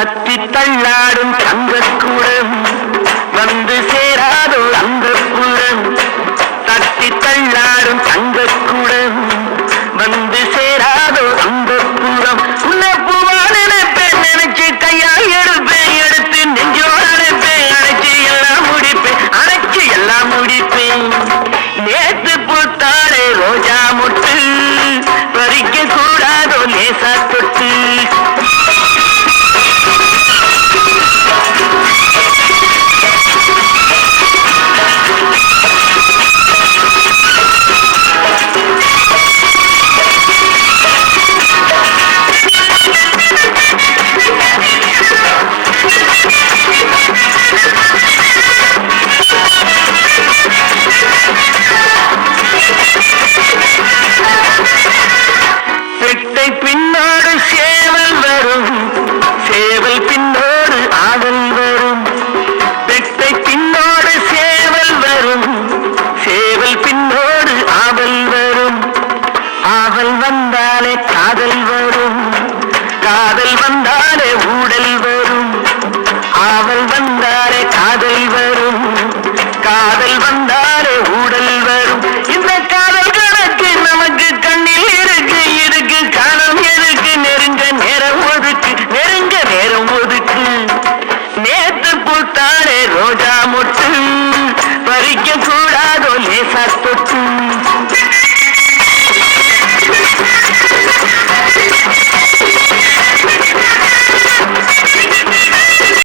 தத்தி தள்ளாடும் தங்க கூட வந்து சேராத வித்தை பின்னோடு சேவல் வரும். சேவல் பின்னோடு ஆடல் வரும். வித்தை பின்னோடு சேவல் வரும். சேவல் பின்னோடு ஆவல் வரும். ஆவல் வந்தாலே காதல் வரும். காதல் வந்தாலே ஊடல் வரும் ఎలాగో లేసొచ్చు